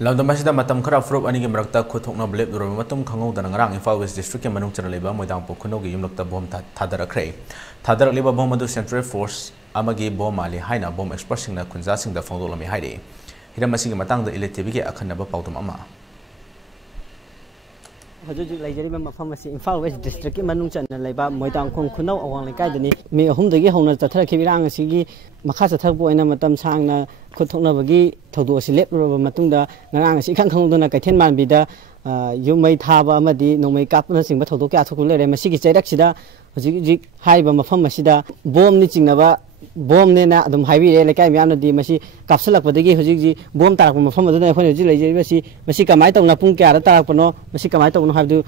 ꯂꯝꯗꯝ ꯃꯇꯝ ꯈꯔ ꯐꯨꯔꯨꯞ ꯑꯅꯤꯒꯤ ꯃꯔꯛꯇ ꯈꯨꯠꯊꯣꯛꯅꯕ ꯂꯦꯞꯂꯨꯔꯕ ꯃꯇꯨꯡ ꯈꯪꯍꯧꯗꯅ ꯉꯔꯥꯡ ꯏꯝꯐꯥꯜ ꯋꯦꯁ ꯗꯤꯁꯇ꯭ꯔꯤꯛꯀꯤ ꯃꯅꯨꯡ ꯆꯟꯅ ꯂꯩꯕ ꯃꯣꯏꯗꯥꯡꯄꯣꯛ ꯈꯨꯅꯧꯒꯤ ꯌꯨꯝꯂꯛꯇ ꯕꯣꯝ ꯊꯥꯗꯔꯛꯈ꯭ꯔꯦ꯫ ꯊꯥꯗꯔꯛꯂꯤꯕ ꯕꯣꯝ ꯑꯗꯨ ꯁꯦꯟꯇ꯭ꯔꯦꯜ ꯐꯣꯔꯁ ꯑꯃꯒꯤ ꯕꯣꯝ ꯃꯥꯜꯂꯤ ꯍꯥꯏꯅ ꯕꯣꯝ ꯑꯦꯛꯁꯄꯔꯠꯁꯤꯡꯅ ꯈꯨꯟꯖꯥꯁꯤꯡꯗ ꯐꯣꯡꯗꯣꯛꯂꯝꯃꯤ ꯍꯥꯏꯔꯤ꯫ ꯍꯤꯔꯝ ꯑꯁꯤꯒꯤ ꯃꯇꯥꯡꯗ ꯏꯂꯤꯠ ꯇꯤꯚꯤꯒꯤ ꯑꯈꯟꯅꯕ ꯄꯥꯎꯗꯝ ꯑꯃ꯫ ꯍꯧꯖꯤꯛ ꯂꯩꯖꯔꯤꯕ ꯃꯐꯝ ꯑꯁꯤ ꯏꯝꯐꯥꯜ ꯋꯦꯁ ꯗꯤꯁꯇ꯭ꯔꯤꯛꯀꯤ ꯃꯅꯨꯡ ꯆꯟꯅ ꯂꯩꯕ ꯃꯣꯏꯗꯥꯡꯈꯣꯡ ꯈꯨꯅꯧ ꯑꯋꯥꯡ ꯂꯩꯀꯥꯏꯗꯅꯤ꯫ ꯃꯤ 3ꯗꯒꯤ ꯍꯧꯅ ꯆꯠꯊꯔꯛꯈꯤꯕ ꯏꯔꯥꯡ ꯑꯁꯤꯒꯤ ꯃꯈꯥ ꯆꯠꯊꯔꯛꯄ ꯑꯣꯏꯅ ꯃꯇꯝ ꯁꯥꯡꯅ ꯈꯨꯠꯊꯣꯛꯅꯕꯒꯤ ꯊꯧꯗꯣꯛ ꯑꯁꯤ ꯂꯦꯞꯂꯨꯔꯕ ꯃꯇꯨꯡꯗ ꯉꯔꯥꯡ ꯑꯁꯤ ꯏꯈꯪ ꯈꯪꯍꯧꯗꯅ ꯀꯩꯊꯦꯜ ꯃꯥꯟꯕꯤꯗ ꯌꯨꯝ ꯃꯩ ꯊꯥꯕ ꯑꯃꯗꯤ ꯅꯣꯡꯃꯩ ꯀꯥꯞꯄꯅꯆꯤꯡꯕ ꯊꯧꯗꯣꯛ ꯀꯌꯥ ꯊꯣꯛꯄ ꯂꯩꯔꯦ꯫ ꯃꯁꯤꯒꯤ ꯆꯩꯔꯛꯁꯤꯗ ꯍꯧꯖꯤꯛ ꯍꯥꯏꯔꯤꯕ ꯃꯐꯝ ꯑꯁꯤꯗ ꯕꯣꯝꯅꯤ ꯆꯤꯡꯅꯕ ꯕꯣꯝꯅꯦꯅ ꯑꯗꯨꯝ ꯍꯥꯏꯕꯤꯔꯦ ꯂꯩꯀꯥꯏ ꯃꯌꯥꯝꯅꯗꯤ ꯃꯁꯤ ꯀꯥꯞꯁꯤꯜꯂꯛꯄꯗꯒꯤ ꯍꯧꯖꯤꯛ ꯕꯣꯝ ꯇꯥꯔꯛꯄ ꯃꯐꯝ ꯑꯗꯨꯅ ꯑꯩꯈꯣꯏꯅ ꯍꯧꯖꯤꯛ ꯂꯩꯖꯔꯤꯕꯁꯤ ꯃꯁꯤ ꯀꯃꯥꯏꯅ ꯇꯧꯅ ꯄꯨꯡ ꯀꯌꯥꯗ ꯇꯥꯔꯛꯄꯅꯣ ꯃꯁꯤ ꯀꯃꯥꯏꯅ ꯇꯧꯕꯅꯣ ꯍꯥꯏꯕꯗꯨ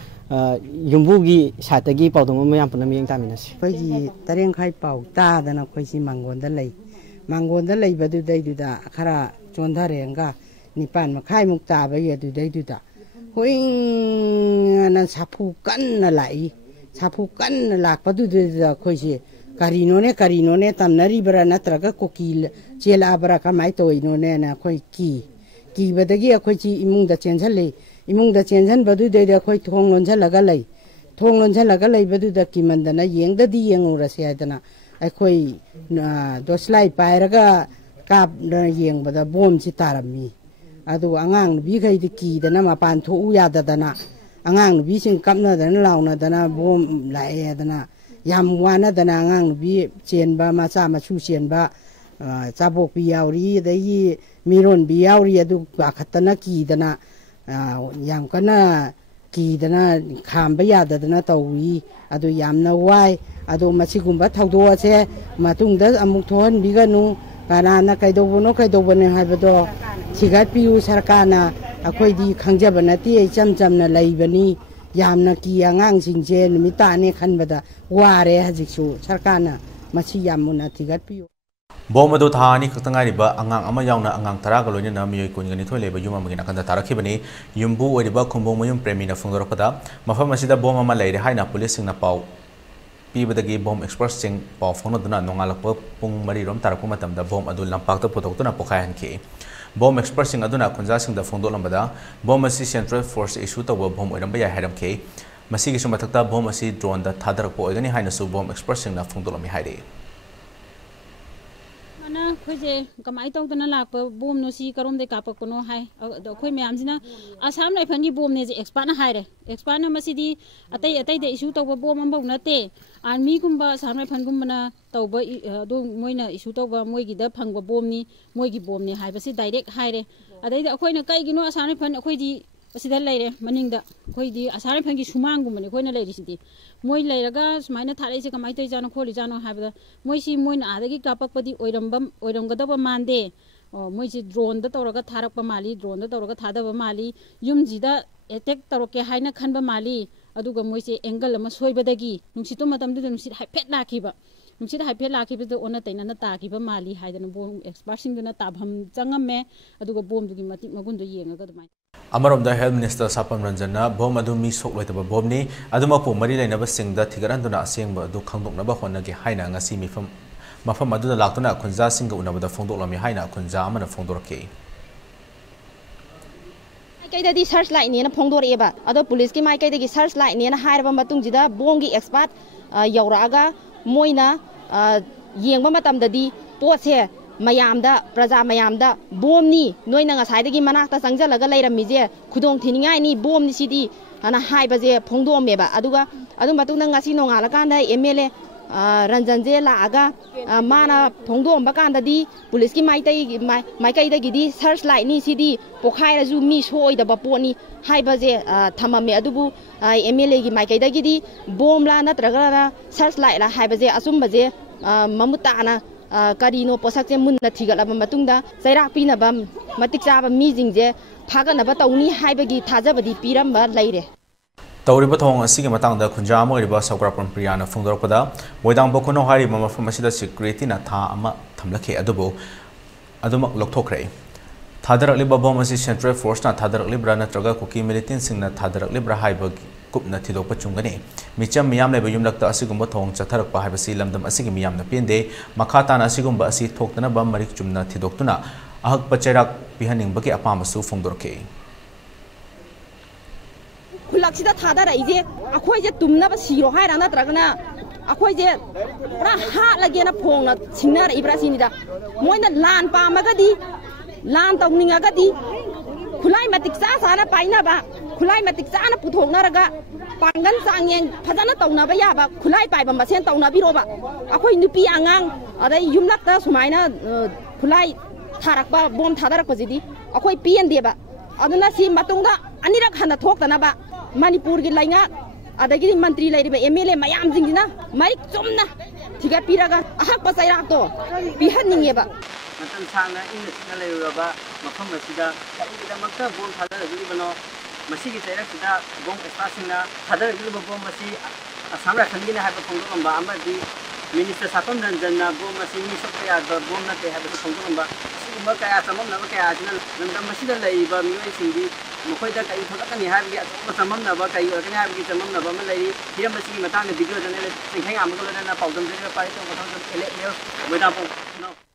ꯌꯨꯝꯕꯨꯒꯤ ꯁꯥꯏꯠꯇꯒꯤ ꯄꯥꯎꯗꯝ ꯑꯃ ꯃꯌꯥꯝ ꯄꯨꯟꯅ ꯃꯤꯠꯌꯦꯡ ꯇꯥꯃꯤꯟꯅꯁꯤ꯫ ꯑꯩꯈꯣꯏꯒꯤ ꯇꯔꯦꯡꯈꯥꯏ ꯄꯥꯎ ꯇꯥꯗꯅ ꯑꯩꯈꯣꯏꯁꯤ ꯃꯥꯡꯒꯣꯟꯗ ꯂꯩ꯫ ꯃꯥꯡꯒꯣꯟꯗ ꯂꯩꯕꯗꯨꯗꯩꯗꯨꯗ ꯈꯔ ꯆꯣꯟꯊꯔꯦꯒ 9:30 ꯇꯥꯕꯩ ꯑꯗꯨꯗꯩꯗꯨꯗ ꯍꯣꯏꯅ ꯁꯥꯐꯨ ꯀꯟꯅ ꯂꯥꯛꯏ꯫ ꯁꯥꯐꯨ ꯀꯟꯅ ꯂꯥꯛꯄꯗꯨꯗ ꯑꯩꯈꯣꯏꯁꯤ ꯀꯔꯤꯅꯣꯅꯦ ꯇꯝꯅꯔꯤꯕ꯭ꯔꯥ ꯅꯠꯇ꯭ꯔꯒ ꯀꯣꯀꯤ ꯆꯦꯜꯂꯛꯑꯕ꯭ꯔꯥ ꯀꯃꯥꯏꯅ ꯇꯧꯔꯤꯅꯣꯅꯦꯅ ꯑꯩꯈꯣꯏ ꯀꯤꯕꯗꯒꯤ ꯑꯩꯈꯣꯏꯁꯤ ꯏꯃꯨꯡꯗ ꯆꯦꯟꯁꯤꯜꯂꯤ꯫ ꯏꯃꯨꯡꯗ ꯆꯦꯟꯁꯤꯟꯕꯗꯨꯗꯩꯗ ꯑꯩꯈꯣꯏ ꯊꯣꯡ ꯂꯣꯟꯁꯤꯜꯂꯒ ꯂꯩ꯫ ꯊꯣꯡ ꯂꯣꯟꯁꯤꯜꯂꯒ ꯂꯩꯕꯗꯨꯗ ꯀꯤꯃꯟꯗꯅ ꯌꯦꯡꯗꯗꯤ ꯌꯦꯡꯉꯨꯔꯁꯤ ꯍꯥꯏꯗꯅ ꯑꯩꯈꯣꯏ ꯗꯣꯁꯂꯥꯏ ꯄꯥꯏꯔꯒ ꯀꯥꯞꯅ ꯌꯦꯡꯕꯗ ꯕꯣꯝꯁꯤ ꯇꯥꯔꯝꯃꯤ꯫ ꯑꯗꯨꯒ ꯑꯉꯥꯡ ꯅꯨꯕꯤꯈꯩꯗꯤ ꯀꯤꯗꯅ ꯃꯄꯥꯟ ꯊꯣꯛꯎ ꯌꯥꯗꯗꯅ ꯑꯉꯥꯡ ꯅꯨꯕꯤꯁꯤꯡ ꯀꯞꯅꯗꯅ ꯂꯥꯎꯅꯗꯅ ꯕꯣꯝ ꯂꯥꯛꯑꯦ ꯍꯥꯏꯗꯅ ꯌꯥꯝ ꯋꯥꯅꯗꯅ ꯑꯉꯥꯡ ꯅꯨꯕꯤ ꯆꯦꯟꯕ ꯃꯆꯥ ꯃꯁꯨ ꯆꯦꯟꯕ ꯆꯥꯕꯣꯛꯄꯤ ꯌꯥꯎꯔꯤ ꯑꯗꯒꯤ ꯃꯤꯔꯣꯟꯕꯤ ꯌꯥꯎꯔꯤ ꯑꯗꯨ ꯄꯥꯈꯠꯇꯅ ꯀꯤꯗꯅ ꯌꯥꯝ ꯀꯟꯅ ꯀꯤꯗꯅ ꯈꯥꯝꯕ ꯌꯥꯗꯗꯅ ꯇꯧꯏ꯫ ꯑꯗꯨ ꯌꯥꯝꯅ ꯋꯥꯏ꯫ ꯑꯗꯣ ꯃꯁꯤꯒꯨꯝꯕ ꯊꯧꯗꯣꯛ ꯑꯁꯦ ꯃꯇꯨꯡꯗ ꯑꯃꯨꯛ ꯊꯣꯛꯍꯟꯕꯤꯒꯅꯨ꯫ ꯀꯅꯥꯅ ꯀꯩꯗꯧꯕꯅꯣ ꯍꯥꯏꯕꯗꯣ ꯊꯤꯒꯠꯄꯤꯌꯨ ꯁꯔꯀꯥꯔꯅ꯫ ꯑꯩꯈꯣꯏꯗꯤ ꯈꯪꯖꯕ ꯅꯠꯇꯦ ꯏꯆꯝ ꯆꯝꯅ ꯂꯩꯕꯅꯤ꯫ ꯌꯥꯝꯅ ꯀꯤ ꯑꯉꯥꯡꯁꯤꯡꯁꯦ ꯅꯨꯃꯤꯠ ꯇꯥꯅꯤ ꯈꯟꯕꯗ ꯋꯥꯔꯦ ꯍꯧꯖꯤꯛꯁꯨ ꯁꯔꯀꯥꯔꯅ ꯃꯁꯤ ꯌꯥꯝ ꯃꯨꯟꯅ ꯊꯤꯒꯠꯄꯤꯌꯨ꯫ ꯕꯣꯝ ꯑꯗꯨ ꯊꯥ 2 ꯈꯛꯇ ꯉꯥꯏꯔꯤꯕ ꯑꯉꯥꯡ ꯑꯃ ꯌꯥꯎꯅ ꯑꯉꯥꯡ 10ꯒ ꯂꯣꯏꯅꯅ ꯃꯤꯑꯣꯏ 22 ꯂꯩꯕ ꯌꯨꯝ ꯑꯃꯒꯤ ꯅꯥꯀꯟꯗ ꯇꯥꯔꯛꯈꯤꯕꯅꯤ꯫ ꯌꯨꯝꯕꯨ ꯑꯣꯏꯔꯤꯕ ꯈꯨꯝꯕꯣꯡꯃꯌꯨꯝ ꯄ꯭ꯔꯦꯃꯤꯅ ꯐꯣꯡꯗꯣꯔꯛꯄꯗ ꯃꯐꯝ ꯑꯁꯤꯗ ꯕꯣꯝ ꯑꯃ ꯂꯩꯔꯦ ꯍꯥꯏꯅ ꯄꯨꯂꯤꯁꯁꯤꯡꯅ ꯄꯥꯎ ꯄꯤꯕꯗꯒꯤ ꯕꯣꯝ ꯑꯦꯛꯁꯄꯔꯠꯁꯤꯡ ꯄꯥꯎ ꯐꯥꯎꯅꯗꯨꯅ ꯅꯣꯡꯉꯥꯜꯂꯛꯄ ꯄꯨꯡ 4 ꯇꯥꯔꯛꯄ ꯃꯇꯝꯗ ꯕꯣꯝ ꯑꯗꯨ ꯂꯝꯄꯥꯛꯇ ꯄꯨꯊꯣꯛꯇꯨꯅ ꯄꯣꯈꯥꯏꯍꯟꯈꯤ꯫ ꯕꯣꯝ ꯑꯦꯛꯁꯄꯔꯠꯁꯤꯡ ꯑꯗꯨꯅ ꯈꯨꯟꯖꯥꯁꯤꯡꯗ ꯐꯣꯡꯗꯣꯛꯂꯝꯕꯗ ꯕꯣꯝ ꯑꯁꯤ ꯁꯦꯟꯇ꯭ꯔꯦꯜ ꯐꯣꯔꯁ ꯏꯁꯨ ꯇꯧꯕ ꯕꯣꯝ ꯑꯣꯏꯔꯝꯕ ꯌꯥꯏ ꯍꯥꯏꯔꯝꯈꯤ꯫ ꯃꯁꯤꯒꯤꯁꯨ ꯃꯊꯛꯇ ꯕꯣꯝ ꯑꯁꯤ ꯗ꯭ꯔꯣꯟꯗ ꯊꯥꯗꯔꯛꯄ ꯑꯣꯏꯒꯅꯤ ꯍꯥꯏꯅꯁꯨ ꯕꯣꯝ ꯑꯦꯛꯁꯄꯔꯠꯁꯤꯡꯅ ꯐꯣꯡꯗꯣꯛꯂꯝꯃꯤ ꯍꯥꯏꯔꯤ꯫ ꯑꯩꯈꯣꯏꯁꯦ ꯀꯃꯥꯏꯅ ꯇꯧꯗꯅ ꯂꯥꯛꯄ ꯕꯣꯝꯅꯣ ꯁꯤ ꯀꯔꯣꯝꯗꯩ ꯀꯥꯞꯄꯛꯄꯅꯣ ꯍꯥꯏ꯫ ꯑꯩꯈꯣꯏ ꯃꯌꯥꯝꯁꯤꯅ ꯑꯁꯥꯝ ꯔꯥꯏꯐꯜꯒꯤ ꯕꯣꯝꯅꯦꯁꯦ ꯑꯦꯛꯁꯄꯥꯔꯠꯅ ꯍꯥꯏꯔꯦ꯫ ꯑꯦꯛꯁꯄꯥꯔꯠꯅ ꯃꯁꯤꯗꯤ ꯑꯇꯩꯗ ꯏꯁꯨ ꯇꯧꯕ ꯕꯣꯝ ꯑꯃꯐꯥꯎ ꯅꯠꯇꯦ꯫ ꯑꯥꯔꯃꯤꯒꯨꯝꯕ ꯑꯁꯥꯝ ꯔꯥꯏꯐꯜꯒꯨꯝꯕꯅ ꯇꯧꯕ ꯑꯗꯨ ꯃꯣꯏꯅ ꯏꯁꯨ ꯇꯧꯕ ꯃꯣꯏꯒꯤꯗ ꯐꯪꯕ ꯕꯣꯝꯅꯤ ꯃꯣꯏꯒꯤ ꯕꯣꯝꯅꯤ ꯍꯥꯏꯕꯁꯤ ꯗꯥꯏꯔꯦꯛ ꯍꯥꯏꯔꯦ꯫ ꯑꯗꯩꯗ ꯑꯩꯈꯣꯏꯅ ꯀꯩꯒꯤꯅꯣ ꯑꯁꯥꯝ ꯔꯥꯏꯐꯜ ꯑꯩꯈꯣꯏꯗꯤ ꯑꯁꯤꯗ ꯂꯩꯔꯦ ꯃꯅꯤꯡꯗ ꯑꯩꯈꯣꯏꯗꯤ ꯑꯁꯥꯝ ꯔꯥꯏꯐꯜꯒꯤ ꯁꯨꯃꯥꯡꯒꯨꯝꯕꯅꯤ ꯑꯩꯈꯣꯏꯅ ꯂꯩꯔꯤꯁꯤꯗꯤ꯫ ꯃꯣꯏ ꯂꯩꯔꯒ ꯁꯨꯃꯥꯏꯅ ꯊꯥꯔꯛꯏꯁꯦ ꯀꯃꯥꯏꯅ ꯇꯧꯔꯤꯖꯥꯠꯅꯣ ꯈꯣꯠꯂꯤꯖꯥꯠꯅꯣ ꯍꯥꯏꯕꯗ ꯃꯣꯏꯅ ꯑꯥꯗꯒꯤ ꯀꯥꯞꯄꯛꯄꯗꯤ ꯑꯣꯏꯔꯝꯒꯗꯕ ꯃꯥꯟꯗꯦ꯫ ꯃꯣꯏꯁꯤ ꯗ꯭ꯔꯣꯟꯗ ꯇꯧꯔꯒ ꯊꯥꯔꯛꯄ ꯃꯥꯜꯂꯤ ꯗ꯭ꯔꯣꯟꯗ ꯇꯧꯔꯒ ꯊꯥꯗꯕ ꯃꯥꯜꯂꯤ ꯌꯨꯝꯁꯤꯗ ꯑꯦꯇꯦꯛ ꯇꯧꯔꯛꯀꯦ ꯍꯥꯏꯅ ꯈꯟꯕ ꯃꯥꯜꯂꯤ꯫ ꯑꯗꯨꯒ ꯃꯣꯏꯁꯦ ꯑꯦꯡꯒꯜ ꯑꯃ ꯁꯣꯏꯕꯗꯒꯤ ꯅꯨꯡꯁꯤꯠꯇꯨ ꯃꯇꯝꯗꯨꯗ ꯅꯨꯡꯁꯤꯠ ꯍꯥꯏꯐꯦꯠ ꯂꯥꯛꯈꯤꯕ꯫ ꯅꯨꯡꯁꯤꯠ ꯍꯥꯏꯐꯦꯠ ꯂꯥꯛꯈꯤꯕꯗ ꯑꯣꯟꯅ ꯇꯩꯅꯅ ꯇꯥꯈꯤꯕ ꯃꯥꯜꯂꯤ ꯍꯥꯏꯗꯅ ꯕꯣꯝ ꯑꯦꯛꯁꯄꯥꯔꯠꯁꯤꯡꯗꯨꯅ ꯇꯥꯐꯝ ꯆꯪꯉꯝꯃꯦ꯫ ꯑꯗꯨꯒ ꯕꯣꯝꯗꯨꯒꯤ ꯃꯇꯤꯛ ꯃꯒꯨꯟꯗꯣ ꯌꯦꯡꯉꯒ ꯑꯗꯨꯃꯥꯏꯅ ꯑꯃꯔꯣꯝꯗ ꯍꯦꯜꯊ ꯃꯤꯅꯤꯁꯇꯔ ꯁꯥꯄꯝ ꯔꯟꯖꯟꯅ ꯕꯣꯝ ꯑꯗꯨ ꯃꯤ ꯁꯣꯛꯂꯣꯏꯗꯕ ꯕꯣꯝꯅꯤ ꯑꯗꯨꯃꯛꯄꯨ ꯃꯔꯤ ꯂꯩꯅꯕꯁꯤꯡꯗ ꯊꯤꯒꯠꯍꯟꯗꯨꯅ ꯑꯁꯦꯡꯕ ꯑꯗꯨ ꯈꯪꯗꯣꯛꯅꯕ ꯍꯣꯠꯅꯒꯦ ꯍꯥꯏꯅ ꯉꯁꯤ ꯃꯐꯝ ꯑꯗꯨꯗ ꯂꯥꯛꯇꯨꯅ ꯈꯨꯟꯖꯥꯁꯤꯡꯒ ꯎꯅꯕꯗ ꯐꯣꯡꯗꯣꯛꯂꯝꯃꯤ ꯍꯥꯏꯅ ꯈꯨꯟꯖꯥ ꯑꯃꯅ ꯐꯣꯡꯗꯣꯔꯛꯈꯤ꯫ ꯃꯥꯏꯀꯩꯗꯗꯤ ꯁꯔꯆ ꯂꯥꯏꯠꯅꯦꯅ ꯐꯣꯡꯗꯣꯔꯛꯑꯦꯕ ꯑꯗꯣ ꯄꯨꯂꯤꯁꯀꯤ ꯃꯥꯏꯀꯩꯗꯒꯤ ꯁꯔꯆ ꯂꯥꯏꯠꯅꯦꯅ ꯍꯥꯏꯔꯕ ꯃꯇꯨꯡꯁꯤꯗ ꯕꯣꯝꯒꯤ ꯑꯦꯛꯁꯄꯥꯔꯠ ꯌꯧꯔꯛꯑꯒ ꯃꯣꯏꯅ ꯌꯦꯡꯕ ꯃꯇꯝꯗꯗꯤ ꯄꯣꯠꯁꯦ ꯃꯌꯥꯝꯗ ꯄ꯭ꯔꯖꯥ ꯃꯌꯥꯝꯗ ꯕꯣꯝꯅꯤ ꯅꯣꯏꯅ ꯉꯁꯥꯏꯗꯒꯤ ꯃꯅꯥꯛꯇ ꯆꯪꯁꯤꯜꯂꯒ ꯂꯩꯔꯝꯃꯤꯁꯦ ꯈꯨꯗꯣꯡ ꯊꯤꯅꯤꯡꯉꯥꯏꯅꯤ ꯕꯣꯝꯅꯤ ꯁꯤꯗꯤ ꯍꯥꯏꯅ ꯍꯥꯏꯕꯁꯦ ꯐꯣꯡꯗꯣꯛꯑꯝꯃꯦꯕ꯫ ꯑꯗꯨꯒ ꯑꯗꯨ ꯃꯇꯨꯡꯗ ꯉꯁꯤ ꯅꯣꯡꯉꯥꯜꯂꯀꯥꯟꯗ MLA ꯔꯟꯖꯟꯁꯦ ꯂꯥꯛꯑꯒ ꯃꯥꯅ ꯐꯣꯡꯗꯣꯛꯑꯝꯕ ꯀꯥꯟꯗꯗꯤ ꯄꯨꯂꯤꯁꯀꯤ ꯃꯥꯏꯀꯩꯗꯒꯤꯗꯤ ꯁꯔꯆ ꯂꯥꯏꯠꯅꯤ ꯁꯤꯗꯤ ꯄꯣꯈꯥꯏꯔꯁꯨ ꯃꯤ ꯁꯣꯛꯑꯣꯏꯗꯕ ꯄꯣꯠꯅꯤ ꯍꯥꯏꯕꯁꯦ ꯊꯝꯃꯝꯃꯦ꯫ ꯑꯗꯨꯕꯨ MLAꯒꯤ ꯃꯥꯏꯀꯩꯗꯒꯤꯗꯤ ꯕꯣꯝꯂꯥ ꯅꯠꯇ꯭ꯔꯒꯅ ꯁꯔꯆ ꯂꯥꯏꯠꯂꯥ ꯍꯥꯏꯕꯁꯦ ꯑꯆꯨꯝꯕꯁꯦ ꯃꯃꯨꯠ ꯇꯥꯅ ꯀꯔꯤꯅꯣ ꯄꯣꯠꯁꯛꯁꯦ ꯃꯨꯟꯅ ꯊꯤꯒꯠꯂꯕ ꯃꯇꯨꯡꯗ ꯆꯩꯔꯥꯛ ꯄꯤꯅꯕ ꯃꯇꯤꯛ ꯆꯥꯕ ꯃꯤꯁꯤꯡꯁꯦ ꯐꯥꯒꯠꯅꯕ ꯇꯧꯅꯤ ꯍꯥꯏꯕꯒꯤ ꯊꯥꯖꯕꯗꯤ ꯄꯤꯔꯝꯕ ꯂꯩꯔꯦ꯫ ꯇꯧꯔꯤꯕ ꯊꯧꯑꯣꯡ ꯑꯁꯤꯒꯤ ꯃꯇꯥꯡꯗ ꯈꯨꯟꯖꯥ ꯑꯃ ꯑꯣꯏꯔꯤꯕ ꯁꯧꯒ꯭ꯔꯥꯄꯝ ꯄ꯭ꯔꯤꯌꯥꯅ ꯐꯣꯡꯗꯣꯔꯛꯄꯗ ꯃꯣꯏꯗꯥꯡꯄꯣꯛ ꯈꯨꯅꯧ ꯍꯥꯏꯔꯤꯕ ꯃꯐꯝ ꯑꯁꯤꯗ ꯁꯦꯀ꯭ꯌꯨꯔꯤꯇꯤꯅ ꯊꯥ ꯑꯃ ꯊꯝꯂꯛꯈꯤ ꯑꯗꯨꯕꯨ ꯑꯗꯨꯃꯛ ꯂꯧꯊꯣꯛꯈ꯭ꯔꯦ꯫ ꯊꯥꯗꯔꯛꯂꯤꯕ ꯕꯣꯝ ꯑꯁꯤ ꯁꯦꯟꯇ꯭ꯔꯦꯜ ꯐꯣꯔꯁꯅ ꯊꯥꯗꯔꯛꯂꯤꯕ꯭ꯔꯥ ꯅꯠꯇ꯭ꯔꯒ ꯀꯨꯀꯤ ꯃꯤꯂꯤꯇꯦꯟꯁꯤꯡꯅ ꯊꯥꯗꯔꯛꯂꯤꯕ꯭ꯔꯥ ꯍꯥꯏꯕꯒꯤ ꯀꯨꯞꯅ ꯊꯤꯗꯣꯛꯄ ꯆꯨꯝꯒꯅꯤ꯫ ꯃꯤꯆꯝ ꯃꯤꯌꯥꯝ ꯂꯩꯕ ꯌꯨꯝꯂꯛꯇ ꯑꯁꯤꯒꯨꯝꯕ ꯊꯧꯑꯣꯡ ꯆꯠꯊꯔꯛꯄ ꯍꯥꯏꯕꯁꯤ ꯂꯝꯗꯝ ꯑꯁꯤꯒꯤ ꯃꯤꯌꯥꯝꯅ ꯄꯦꯟꯗꯦ꯫ ꯃꯈꯥ ꯇꯥꯅ ꯑꯁꯤꯒꯨꯝꯕ ꯑꯁꯤ ꯊꯣꯛꯇꯅꯕ ꯃꯔꯤꯛ ꯆꯨꯝꯅ ꯊꯤꯗꯣꯛꯇꯨꯅ ahakpa chairak pihanningbagi apamasu phongdorke khulaksida thada raije akhoi je tumna ba siro haira na tragana akhoi je ra ha lage na phongna singna ra ibrasini da moina lan pa magadi lan tawninga gadi khulai matik sa sana paina ba khulai matik sa na puthokna raga pangan sangyeng phajana tawna ba ya ba khulai pai ba masen tawna bi ro ba akhoi nupi angang adai yumlakta sumaina khulai tharak ba bom thadarak ko jidi akhoi pien de ba aduna si matungda anirak hana thokta na ba Manipur ki lainga adagi mantri lairiba MLA mayam jingina mai chomna thiga piraga ahak pasairak to bihanninge ba matan sangna in sina leuraba mafam masida ida makta bom thada ragi bano masigi tairak sida bom espasina thada ragi bom masi asamra khangine haiba phongdo lamba amadi minister sapam ranjanna bom masi ni sokya da bom na te haiba phongdo lamba sigumba kaya tamam na kaya ajina nandam masida leiba mioi singdi Mokoida kai thokakani habi samam na ba kai orkani habi samam na ba ma lei hiram masi matang video jane sing hang am ko na paudam jane pai to ko ele ele moida po no